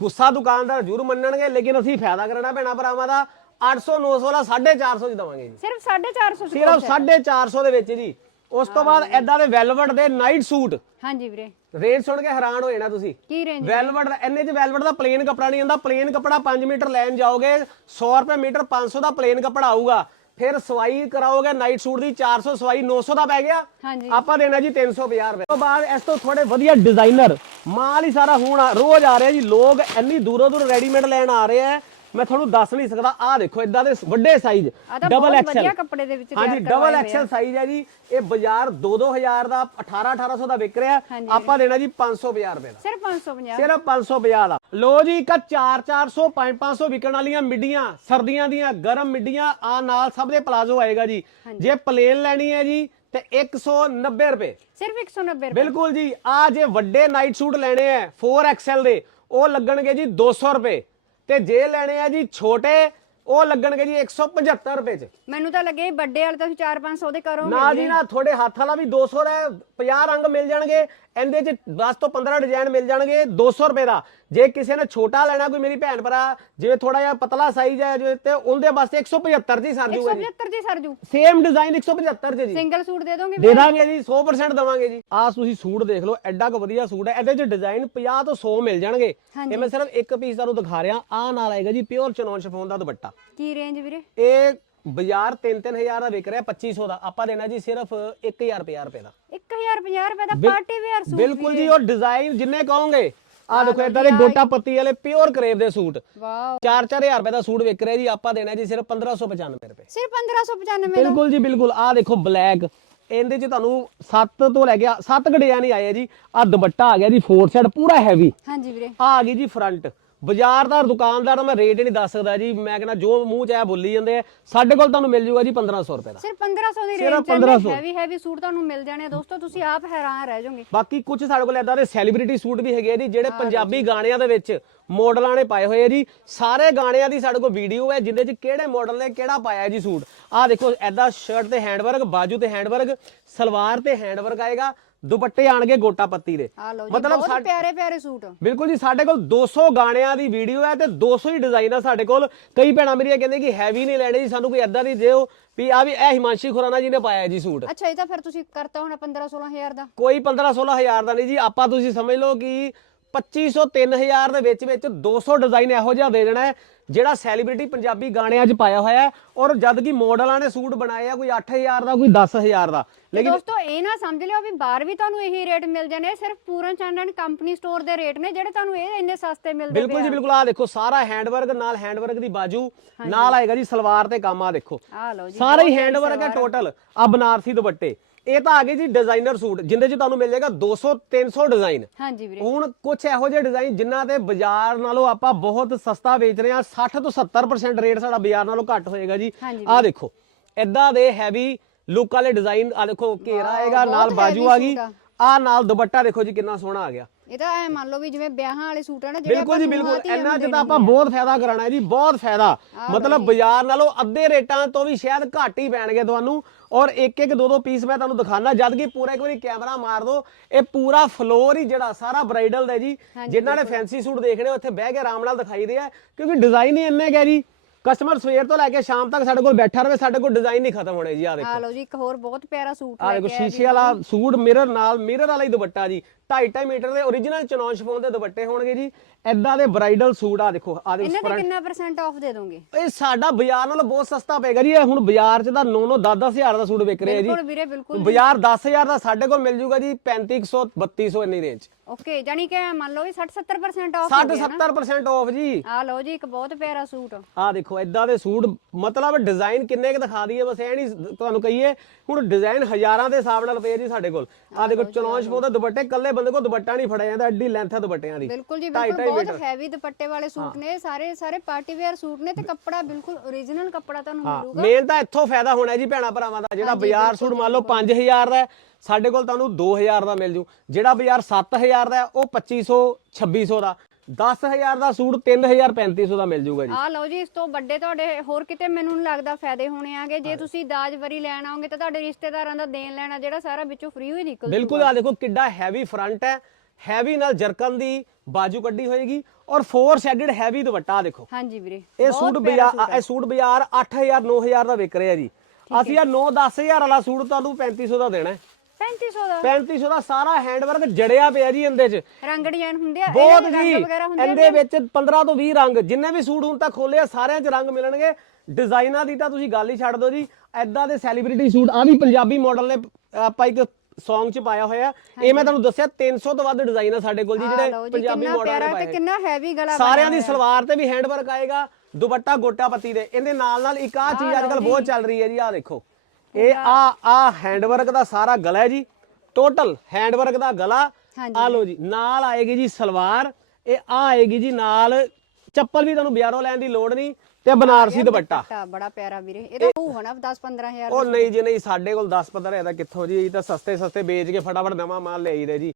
ਗੁੱਸਾ ਦੁਕਾਨਦਾਰ ਜ਼ਰੂਰ ਮੰਨਣਗੇ ਲੇਕਿਨ ਅਸੀਂ ਫਾਇਦਾ ਕਰਨਾ ਪੈਣਾ ਭਰਾਵਾਂ ਦਾ। 800 900 ਦਾ 450 ਚ ਦਵਾਂਗੇ ਜੀ। ਸਿਰਫ 450 ਸਿਰਫ 450 ਦੇ ਵਿੱਚ ਜੀ। ਉਸ ਤੋਂ ਬਾਅਦ ਐਦਾਂ ਦੇ ਵੈਲਵਟ ਦੇ ਨਾਈਟ ਸੂਟ ਹਾਂਜੀ ਵੀਰੇ। ਰੇਟ ਸੁਣ ਕੇ ਹੈਰਾਨ ਹੋ ਜਾਣਾ ਤੁਸੀਂ। ਕੀ ਰੇਂਜ ਵੈਲਵਟ ਦਾ ਇੰਨੇ ਚ ਵੈਲਵਟ ਦਾ ਪਲੇਨ ਕੱਪੜਾ ਨਹੀਂ ਆਉਂਦਾ। ਪਲੇਨ ਕੱਪੜਾ 5 ਮੀਟਰ ਲੈਣ ਜਾਓਗੇ 100 ਰੁਪਏ ਮੀਟਰ 500 ਦਾ ਪਲੇਨ ਕੱਪੜਾ ਆਊਗਾ। ਫਿਰ ਸਵਾਈ ਕਰਾਓਗੇ ਨਾਈਟ ਸੂਟ ਦੀ 400 ਸਵਾਈ 900 ਦਾ ਪੈ ਗਿਆ। ਹਾਂਜੀ। ਆਪਾਂ ਦੇਣਾ ਜੀ 350 ਰੁਪਏ। ਤੋਂ ਬਾਅਦ ਇਸ ਤੋਂ ਥੋੜੇ ਵਧੀਆ ਡਿਜ਼ਾਈਨਰ ਮਾਲ ਹੀ ਸਾਰਾ ਹੁਣ ਰੋਜ਼ ਆ ਰਿਹਾ ਜੀ। ਲੋਕ ਇੰਨੀ ਦੂਰੋਂ ਦੂਰ ਰੈਡੀਮੇਡ ਲੈਣ ਆ ਰਹੇ ਆ। ਮੈਂ ਤੁਹਾਨੂੰ ਦੱਸ ਨਹੀਂ ਸਕਦਾ ਆਹ ਦੇਖੋ ਇਦਾਂ ਦੇ ਵੱਡੇ ਸਾਈਜ਼ ਆ ਤਾਂ ਡਬਲ ਬਹੁਤ ਐਕਸਲ ਵਧੀਆ ਕੱਪੜੇ ਦੇ ਵਿੱਚ ਤਿਆਰ ਕਰਵਾਏ ਡਬਲ ਹੋਏ ਆ। ਐਕਸਲ ਸਾਈਜ਼ ਹੈ ਜੀ ਇਹ ਬਾਜ਼ਾਰ 2-2000 ਦਾ 18-1800 ਦਾ ਵਿਕ ਰਿਹਾ। ਹਾਂਜੀ। ਆਪਾਂ ਦੇਣਾ ਜੀ 550 ਰੁਪਏ ਦਾ। ਸਿਰਫ 550 ਸਿਰਫ 550 ਦਾ। ਲੋ ਜੀ ਇੱਕ 4-400 5-500 ਵਿਕਣ ਵਾਲੀਆਂ ਮਿੱਡੀਆਂ ਸਰਦੀਆਂ ਦੀਆਂ ਗਰਮ ਮਿੱਡੀਆਂ ਆ ਨਾਲ ਸਭ ਦੇ ਪਲਾਜ਼ੋ ਆਏਗਾ ਜੀ। ਜੇ ਪਲੇਨ ਲੈਣੀ ਹੈ ਜੀ ਤੇ 190 ਰੁਪਏ। ਸਿਰਫ 190 ਰੁਪਏ। ਬਿਲਕੁਲ ਜੀ ਆ ਜੇ ਵੱਡੇ ਨਾਈਟ ਸੂਟ ਲੈਣੇ ਆ 4XL ਦੇ ਉਹ ਲੱਗਣਗੇ ਜੀ 200 ਰੁਪਏ। ਤੇ ਜੇ ਲੈਣੇ ਆ ਜੀ ਛੋਟੇ ਉਹ ਲੱਗਣਗੇ ਜੀ 175 ਰੁਪਏ ਚ। ਮੈਨੂੰ ਤਾਂ ਲੱਗੇ ਵੱਡੇ ਵਾਲੇ ਤੁਸੀਂ 4-500 ਦੇ ਕਰੋਗੇ ਨਾ ਜੀ ਨਾ ਤੁਹਾਡੇ ਹੱਥ ਵਾਲਾ ਵੀ 200 ਦਾ ਹੈ, 50 ਰੰਗ ਮਿਲ ਜਾਣਗੇ। ਇਹਦੇ ਚ 10 ਤੋਂ 15 ਡਿਜ਼ਾਈਨ ਮਿਲ ਜਾਣਗੇ 200 ਰੁਪਏ ਦਾ। ਜੇ ਕਿਸੇ ਨੇ ਛੋਟਾ ਲੈਣਾ ਕੋਈ ਮੇਰੀ ਭੈਣ ਭਰਾ ਜਿਵੇਂ ਥੋੜਾ ਜਿਹਾ ਪਤਲਾ ਸਾਈਜ਼ ਹੈ ਜਿਵੇਂ ਤੇ ਉਹਦੇ ਵਾਸਤੇ 175 ਜੀ ਸਰ ਜੂਗਾ ਜੀ। 175 ਜੀ ਸਰਜੂ ਸੇਮ ਡਿਜ਼ਾਈਨ 175 ਚ ਜੀ। ਸਿੰਗਲ ਸੂਟ ਦੇ ਦੋਗੇ ਦੇ ਦਾਂਗੇ ਜੀ 100% ਦਵਾਂਗੇ ਜੀ। ਆਹ ਤੁਸੀਂ ਸੂਟ ਦੇਖ ਲਓ ਐਡਾ ਕੁ ਵਧੀਆ ਸੂਟ ਹੈ। ਇਹਦੇ ਚ ਡਿਜ਼ਾਈਨ 50 ਤੋਂ 100 ਮਿਲ ਜਾਣਗੇ। ਇਹ ਮੈਂ ਸਿਰਫ ਇੱਕ ਪੀਸ ਤੁਹਾਨੂੰ ਦਿਖਾ ਰਿਹਾ। ਆਹ ਨਾਲ ਆਏਗਾ ਜੀ ਪਿਓਰ ਚਨੌਨ ਸ਼ਫੋਨ ਦਾ ਦੁਪੱਟਾ। ਕੀ ਰੇਂਜ ਵੀਰੇ? ਇਹ ਬਾਜ਼ਾਰ 3-3000 ਦਾ ਵਿਕ ਰਿਹਾ 2500 ਦਾ। ਆਪਾਂ ਦੇਣਾ ਜੀ ਸਿਰਫ 1050 ਰੁਪਏ ਦਾ। 1050 ਰੁਪਏ ਦਾ ਪਾਰਟੀ ਵੇਅਰ ਸੂਟ ਬਿਲਕੁਲ ਜੀ ਉਹ ਡਿਜ਼ਾਈਨ ਜਿੰਨੇ ਕਹੋਗੇ ਆ ਦੇਖੋ ਇਦਾਂ ਦੇ ਗੋਟਾ ਪੱਤੀ ਵਾਲੇ ਪਿਓਰ ਕਰੇਵ ਦੇ ਸੂਟ। ਵਾਓ। 4-4000 ਰੁਪਏ ਦਾ ਸੂਟ ਵਿਕ ਰਿਹਾ ਜੀ ਆਪਾਂ ਦੇਣਾ ਜੀ ਸਿਰਫ 1595 ਰੁਪਏ। ਸਿਰਫ 1595 ਦਾ। ਬਿਲਕੁਲ ਜੀ ਬਿਲਕੁਲ। ਆ ਦੇਖੋ ਬਲੈਕ ਇਹਦੇ ਚ ਤੁਹਾਨੂੰ 7 ਤੋਂ ਲੈ ਕੇ 7 ਡਿਜ਼ਾਈਨ ਹੀ ਆਏ ਜੀ। ਆ ਦੁਪੱਟਾ ਆ ਗਿਆ ਜੀ ਫੋਰ ਸਾਈਡ ਪੂਰਾ ਹੈਵੀ ਹਾਂਜੀ ਵੀਰੇ। ਆ ਗਈ ਜੀ ਫਰੰਟ ਬਾਜ਼ਾਰ ਦਾ ਦੁਕਾਨਦਾਰ ਨੂੰ ਮੈਂ ਰੇਟ ਨਹੀਂ ਦੱਸ ਸਕਦਾ ਜੀ। ਮੈਂ ਕਹਿੰਦਾ ਜੋ ਮੂੰਹ ਚ ਆਇਆ ਬੋਲੀ ਜਾਂਦੇ ਆ ਸਾਡੇ ਕੋਲ ਤੁਹਾਨੂੰ ਮਿਲ ਜੂਗਾ ਜੀ 1500 ਰੁਪਏ ਦਾ। ਸਿਰਫ 1500 ਦੀ ਸਿਰਫ ਰੇਂਜ 1500 ਹੈਵੀ ਹੈਵੀ ਸੂਟ ਤੁਹਾਨੂੰ ਮਿਲ ਜਾਣੇ ਆ ਦੋਸਤੋ ਤੁਸੀਂ ਆਪ ਹੈਰਾਨ ਰਹਿ ਜਾਓਗੇ। ਬਾਕੀ ਕੁਝ ਸਾਡੇ ਕੋਲ ਇਦਾਂ ਦੇ ਸੈਲੀਬ੍ਰਿਟੀ ਸੂਟ ਵੀ ਹੈਗੇ ਆ ਜੀ ਜਿਹੜੇ ਪੰਜਾਬੀ ਗਾਣਿਆਂ ਦੇ ਵਿੱਚ ਮਾਡਲਾਂ ਨੇ ਪਾਏ ਹੋਏ ਆ ਜੀ। ਸਾਰੇ ਗਾਣਿਆਂ ਦੀ ਸਾਡੇ ਕੋਲ ਵੀਡੀਓ ਹੈ ਜਿੰਦੇ ਚ ਕਿਹੜੇ ਮਾਡਲ ਨੇ ਕਿਹੜਾ ਪਾਇਆ ਜੀ ਸੂਟ ਆਹ ਦੇਖੋ ਐਦਾਂ ਸ਼ਰਟ ਤੇ ਹੈਂਡਵਰਕ ਬਾਜੂ ਤੇ ਹੈਂਡਵਰਕ ਸਲਵਾਰ ਤੇ ਹੈਂਡਵਰਕ ਆਏਗਾ। ਦੁਪੱਟੇ ਆਣਗੇ ਗੋਟਾ ਪੱਤੀ ਦੇ। ਆ ਲਓ ਜੀ ਮਤਲਬ ਬਹੁਤ ਸਾ- ਪਿਆਰੇ ਪਿਆਰੇ ਸੂਟ। ਬਿਲਕੁਲ ਜੀ ਸਾਡੇ ਕੋਲ 200 ਗਾਣਿਆਂ ਦੀ ਵੀਡੀਓ ਹੈ ਤੇ 200 ਹੀ ਡਿਜ਼ਾਈਨ ਆ ਸਾਡੇ ਕੋਲ। ਕਈ ਭੈਣਾਂ ਮੇਰੀਆਂ ਕਹਿੰਦੇ ਕਿ ਹੈਵੀ ਨਹੀਂ ਲੈਣੇ ਜੀ ਸਾਨੂੰ ਕੋਈ ਐਦਾਂ ਦੀ ਦਿਓ ਵੀ ਆ ਵੀ ਇਹ ਹਿਮਾਂਸ਼ੀ ਖੁਰਾਨਾ ਜੀ ਨੇ ਪਾਇਆ ਜੀ ਸੂਟ। ਅੱਛਾ ਇਹ ਤਾਂ ਫਿਰ ਤੁਸੀਂ ਕਰਤਾ ਹੋਣਾ 15 16000 ਦਾ। ਕੋਈ 15 16 ਹਜ਼ਾਰ ਦਾ ਨਹੀਂ ਜੀ ਆਪਾਂ ਤੁਸੀਂ ਸਮਝ ਲਓ ਕਿ 2500 3000 ਦੇ ਵਿੱਚ ਵਿੱਚ 200 ਡਿਜ਼ਾਈਨ ਇਹੋ ਜਿਹਾ ਦੇ ਦੇਣਾ ਜਿਹੜਾ ਸੈਲੀਬ੍ਰਿਟੀ ਪੰਜਾਬੀ ਗਾਣਿਆਂ 'ਚ ਪਾਇਆ ਹੋਇਆ ਔਰ ਜਦ ਕਿ ਮਾਡਲਾਂ ਨੇ ਸੂਟ ਬਣਾਏ ਆ ਕੋਈ 8000 ਦਾ ਕੋਈ 10000 ਦਾ। ਲੇਕਿਨ ਦੋਸਤੋ ਇਹ ਨਾ ਸਮਝ ਲਿਓ ਵੀ ਬਾਹਰ ਵੀ ਤੁਹਾਨੂੰ ਇਹੀ ਰੇਟ ਮਿਲ ਜਾਣੇ ਸਿਰਫ ਪੂਰਨ ਚੰਦਨ ਕੰਪਨੀ ਸਟੋਰ ਦੇ ਰੇਟ ਨੇ ਜਿਹੜੇ ਤੁਹਾਨੂੰ ਇਹ ਇੰਨੇ ਸਸਤੇ ਮਿਲਦੇ ਬਿਲਕੁਲ ਜੀ ਬਿਲਕੁਲ ਆ ਦੇਖੋ ਸਾਰਾ ਹੈਂਡਵਰਕ ਨਾਲ ਹੈਂਡਵਰਕ ਦੀ ਬਾਜੂ ਨਾਲ ਆਏਗਾ ਜੀ ਸਲਵਾਰ ਤੇ ਕੰਮ ਆ ਦੇਖੋ। ਆ ਲਓ ਜੀ ਸਾਰਾ ਹੀ ਹੈਂਡਵਰਕ ਹੈ ਟੋਟਲ ਆ ਬਨਾਰਸੀ ਦੁਪੱਟੇ। ਇਹ ਤਾਂ ਆ ਗਏ ਜੀ ਡਿਜ਼ਾਈਨਰ ਸੂਟ ਜਿੰਦੇ 'ਚ ਤੁਹਾਨੂੰ ਮਿਲ ਜਾਏਗਾ 200 300 ਡਿਜ਼ਾਈਨ ਹਾਂਜੀ ਵੀਰੇ। ਹੁਣ ਕੁਝ ਇਹੋ ਜਿਹੇ ਡਿਜ਼ਾਈਨ ਜਿਨ੍ਹਾਂ ਤੇ ਬਾਜ਼ਾਰ ਨਾਲੋਂ ਆਪਾਂ ਬਹੁਤ ਸਸਤਾ ਵੇਚ ਰਹੇ ਹਾਂ 60 ਤੋਂ 70% ਰੇਟ ਸਾਡਾ ਬਾਜ਼ਾਰ ਨਾਲੋਂ ਘੱਟ ਹੋਏਗਾ ਜੀ। ਆਹ ਦੇਖੋ ਇਦਾਂ ਦੇ ਹੈਵੀ ਲੁੱਕ ਵਾਲੇ ਡਿਜ਼ਾਈਨ ਆ ਦੇਖੋ ਘੇਰਾ ਆਏਗਾ ਨਾਲ ਬਾਜੂ ਆ ਗਈ। ਆ। ਨਾਲ ਦੁਪੱਟਾ ਦੇਖੋ ਜੀ ਕਿੰਨਾ ਸੋਹਣਾ ਆ ਗਿਆ। ਇਹ ਤਾਂ ਐ ਮੰਨ ਲਓ ਵੀ ਜਿਵੇਂ ਵਿਆਹਾਂ ਵਾਲੇ ਸੂਟ ਆ ਨਾ ਜਿਹੜੇ ਬਿਲਕੁਲ ਜੀ ਬਿਲਕੁਲ। ਇਹਨਾਂ ਚ ਤਾਂ ਆਪਾਂ ਬਹੁਤ ਫਾਇਦਾ ਕਰਾਣਾ ਹੈ ਜੀ ਬਹੁਤ ਫਾਇਦਾ। ਮਤਲਬ ਬਾਜ਼ਾਰ ਨਾਲੋਂ ਅੱਧੇ ਰੇਟਾਂ ਤੋਂ ਵੀ ਸ਼ਾਇਦ ਘੱਟ ਹੀ ਪੈਣਗੇ ਤੁਹਾਨੂੰ। ਔਰ ਇੱਕ ਇੱਕ ਦੋ ਦੋ ਪੀਸ ਮੈਂ ਤੁਹਾਨੂੰ ਦਿਖਾਣਾ ਜਦ ਕਿ ਪੂਰਾ ਇੱਕ ਵਾਰੀ ਕੈਮਰਾ ਮਾਰ ਦੋ ਇਹ ਪੂਰਾ ਫਲੋਰ ਹੀ ਜਿਹੜਾ ਸਾਰਾ ਬ੍ਰਾਈਡਲ ਦਾ ਜੀ। ਜਿਨ੍ਹਾਂ ਨੇ ਫੈਂਸੀ ਸੂਟ ਦੇਖਣੇ ਉੱਥੇ ਬਹਿ ਕੇ ਆਰਾਮ ਨਾਲ ਦਿਖਾਈ ਦੇ ਆ ਕਿਉਂਕਿ ਡਿਜ਼ਾਈਨ ਹੀ ਇੰਨੇ ਗਏ ਜੀ। ਕਸਟਮਰ ਸਵੇਰ ਤੋਂ ਲੈ ਕੇ ਸ਼ਾਮ ਤੱਕ ਸਾਡੇ ਕੋਲ ਬੈਠਾ ਰਵੇ ਸਾਡੇ ਕੋਲ ਡਿਜ਼ਾਈਨ ਨਹੀਂ ਖਤਮ ਹੋਣੇ ਜੀ ਆ ਦੇਖੋ। ਆ ਲਓ ਜੀ ਇੱਕ ਹੋਰ ਬਹੁਤ ਪਿਆਰਾ ਸੂਟ ਆ ਲੈ ਦੇਖੋ ਸ਼ੀਸ਼ੇ ਵਾਲਾ ਸੂਟ ਮਿਰਰ ਨਾਲ ਮਿਰਰ ਵਾਲਾ ਹੀ ਦੁਪੱਟਾ ਜੀ। 2.5 ਮੀਟਰ ਦੇ origignal ਚਨੌਨ ਸ਼ਫੋਨ ਦੇ ਦੁਪੱਟੇ ਹੋਣਗੇ ਜੀ। ਐਦਾਂ ਦੇ ਬ੍ਰਾਈਡਲ ਸੂਟ ਆ ਦੇਖੋ ਆ ਦੇਖੋ ਇਹਨਾਂ ਤੇ ਕਿੰਨਾ ਪਰਸੈਂਟ ਆਫ ਦੇ ਦੋਗੇ? ਇਹ ਸਾਡਾ ਬਾਜ਼ਾਰ ਨਾਲੋਂ ਬਹੁਤ ਸਸਤਾ ਪਏਗਾ ਜੀ। ਇਹ ਹੁਣ ਬਾਜ਼ਾਰ 'ਚ ਤਾਂ 9 9 10 ਹਜ਼ਾਰ ਦਾ ਸੂਟ ਵਿਕ ਰਿਹਾ ਜੀ। ਬਿਲਕੁਲ ਵੀਰੇ ਬਿਲਕੁਲ ਬਾਜ਼ਾਰ 10000 ਦਾ ਸਾਡੇ ਕੋਲ ਮਿਲ ਜੂਗਾ ਜੀ 3500 3200 ਇੰਨੀ ਰੇਂਜ ਓਕੇ ਜਾਨੀ ਕਿ ਮੰਨ ਲਓ ਵੀ 60 70% ਆਫ 60 70% ਆਫ ਜੀ। ਆ ਲਓ ਜੀ ਇੱਕ ਬਹੁਤ ਪਿਆਰਾ ਸੂਟ। ਆ ਦੇਖੋ ਇਦਾਂ ਦੇ ਸੂਟ ਮਤਲਬ ਡਿਜ਼ਾਈਨ ਕਿੰਨੇ ਕ ਦਿਖਾ ਦਈਏ ਬਸ ਇਹ ਨਹੀਂ ਤੁਹਾਨੂੰ ਕਹੀਏ। ਹੁਣ ਡਿਜ਼ਾਈਨ ਹਜ਼ਾਰਾਂ ਦੇ ਹਿਸਾਬ ਨਾਲ ਪਏ ਜੀ ਸਾਡੇ ਕੋਲ। ਆ ਦੇਖੋ ਚਲੌਂਸ਼ ਫੋ ਦੇ ਦੁਪੱਟੇ ਕੱਲੇ ਬੰਦੇ ਕੋਲ ਦੁਪੱਟਾ ਨਹੀਂ ਫੜਿਆ ਜਾਂਦਾ ਐਡੀ ਲੈਂਥ ਹੈ ਦੁਪੱਟਿਆਂ ਦੀ। ਬਿਲਕੁਲ ਜੀ ਬਿਲਕੁਲ ਬਹੁਤ ਹੈਵੀ ਦੁਪੱਟੇ ਵਾਲੇ ਸੂਟ ਨੇ ਸਾਰੇ ਸਾਰੇ ਪਾਰਟੀ ਵੇਅਰ ਸੂਟ ਨੇ ਤੇ ਕੱਪੜਾ ਬਿਲਕੁਲ origignal ਕੱਪੜਾ ਤੁਹਾਨੂੰ ਮਿਲੂਗਾ। ਮੇਨ ਤਾਂ ਇੱਥੋਂ ਫਾਇਦਾ ਹੋਣਾ ਜੀ ਭੈਣਾ ਭਰਾਵਾਂ ਦਾ ਜਿਹੜਾ ਬਾਜ਼ਾਰ ਸੂਟ ਮੰਨ ਲਓ 5000 ਦਾ ਹੈ, ਸਾਡੇ ਕੋਲ ਤੁਹਾਨੂੰ 2000 ਦਾ ਮਿਲ ਜੂ। ਜਿਹੜਾ ਬਾਜ਼ਾਰ 7000 ਦਾ ਹੈ, ਉਹ 2500 2600 ਦਾ। 10000 ਦਾ ਸੂਟ 3000 3500 ਦਾ ਮਿਲ ਜੂਗਾ ਜੀ। ਆ ਲਓ ਜੀ ਇਸ ਤੋਂ ਵੱਡੇ ਤੁਹਾਡੇ ਹੋਰ ਕਿਤੇ ਮੈਨੂੰ ਨਹੀਂ ਲੱਗਦਾ ਫਾਇਦੇ ਹੋਣੇ ਆਗੇ ਜੇ ਤੁਸੀਂ ਦਾਜ ਵਰੀ ਲੈਣ ਆਓਗੇ ਤਾਂ ਤੁਹਾਡੇ ਰਿਸ਼ਤੇਦਾਰਾਂ ਦਾ ਦੇਣ ਲੈਣਾ ਜਿਹੜਾ ਸਾਰਾ ਵਿੱਚੋਂ ਫ੍ਰੀ ਹੋਈ ਨਿਕਲ ਬਿਲਕੁਲ ਆ ਦੇਖੋ ਕਿੱਡਾ ਹੈਵੀ ਫਰੰਟ ਹੈ। ਹੈਵੀ ਨਾਲ ਜਰਕਨ ਦੀ ਬਾਜੂ ਕੱਢੀ ਹੋਏਗੀ ਔਰ ਫੋਰ ਸ਼ੈਡਡ ਹੈਵੀ ਦੁਪੱਟਾ ਦੇਖੋ। ਹਾਂਜੀ ਵੀਰੇ ਇਹ ਸੂਟ ਬਾਜ਼ਾਰ ਇਹ ਸੂਟ ਬਾਜ਼ਾਰ 8000 9000 ਦਾ ਵਿਕ ਰਿਹਾ ਜੀ। ਅਸੀਂ ਆ 9 10000 ਵਾਲਾ ਸੂਟ ਤੁਹਾਨੂੰ 3500 ਦਾ ਦੇਣਾ ਹੈ। 3500 ਦਾ। 3500 ਦਾ ਸਾਰਾ ਹੈਂਡਵਰਕ ਜੜਿਆ ਪਿਆ ਜੀ ਇਹਦੇ 'ਚ। ਰੰਗ ਡਿਜ਼ਾਈਨ ਹੁੰਦੇ ਆ ਬਹੁਤ ਜੀ ਇਹਦੇ ਵਿੱਚ 15 ਤੋਂ 20 ਰੰਗ ਜਿੰਨੇ ਵੀ ਸੂਟ ਹੁਣ ਤੱਕ ਖੋਲੇ ਆ ਸਾਰਿਆਂ 'ਚ ਰੰਗ ਮਿਲਣਗੇ। ਡਿਜ਼ਾਈਨਾਂ ਦੀ ਤਾਂ ਤੁਸੀਂ ਗੱਲ ਹੀ ਛੱਡ ਦਿਓ ਜੀ ਐਦਾਂ ਦੇ ਸੈਲੀਬ੍ਰਿਟੀ ਸੂਟ ਆ ਵੀ ਪੰਜਾਬੀ ਮਾਡਲ ਨੇ ਆਪਾਂ ਇੱਕ Song 'ਚ ਪਾਇਆ ਹੋਇਆ। ਇਹ ਮੈਂ ਤੁਹਾਨੂੰ ਦੱਸਿਆ 300 ਤੋਂ ਵੱਧ ਡਿਜ਼ਾਈਨ ਆ ਸਾਡੇ ਕੋਲ ਜੀ ਆਹ ਜਿਹੜੇ ਪੰਜਾਬੀ ਮਾਡਲ ਨੇ ਤੇ ਪਾਏ। ਕਿੰਨਾ ਹੈਵੀ ਗਲਾ ਸਾਰਿਆਂ ਦੀ ਸਲਵਾਰ ਤੇ ਵੀ ਹੈਂਡਵਰਕ ਆਏਗਾ ਦੁਪੱਟਾ ਗੋਟਾ ਪੱਤੀ ਦੇ। ਇਹਦੇ ਨਾਲ ਨਾਲ ਇੱਕ ਆ ਚੀਜ਼ ਅੱਜ ਕੱਲ ਬਹੁਤ ਚੱਲ ਰਹੀ ਹੈ ਜੀ ਆ ਦੇਖੋ। ਇਹ ਆ ਆ ਹੈਂਡਵਰਕ ਦਾ ਸਾਰਾ ਗਲਾ ਹੈ ਜੀ। ਟੋਟਲ ਹੈਂਡਵਰਕ ਦਾ ਗਲਾ। ਆ ਲਓ ਜੀ ਨਾਲ ਆਏਗੀ ਜੀ ਸਲਵਾਰ। ਇਹ ਆ ਆਏਗੀ ਜੀ ਨਾਲ ਚੱਪਲ ਵੀ ਤੁਹਾਨੂੰ ਬਾਜ਼ਾਰੋਂ ਲੈਣ ਦੀ ਲੋੜ ਨਹੀਂ ਤੇ ਬਨਾਰਸੀ ਦੁਪੱਟਾ। ਬੜਾ ਪਿਆਰਾ ਵੀਰੇ। ਇਹ ਤਾਂ ਉਹ ਹੋਣਾ 10 15000 ਉਹ ਨਹੀਂ ਜੀ ਨਹੀਂ ਸਾਡੇ ਕੋਲ 10 15 ਹਜ਼ਾਰ ਦਾ ਕਿੱਥੋਂ ਜੀ ਇਹ ਤਾਂ ਸਸਤੇ ਸਸਤੇ ਵੇਚ ਕੇ ਫਟਾਫਟ ਨਵਾਂ ਮਾਲ ਲੈ ਆਈਦੇ ਜੀ।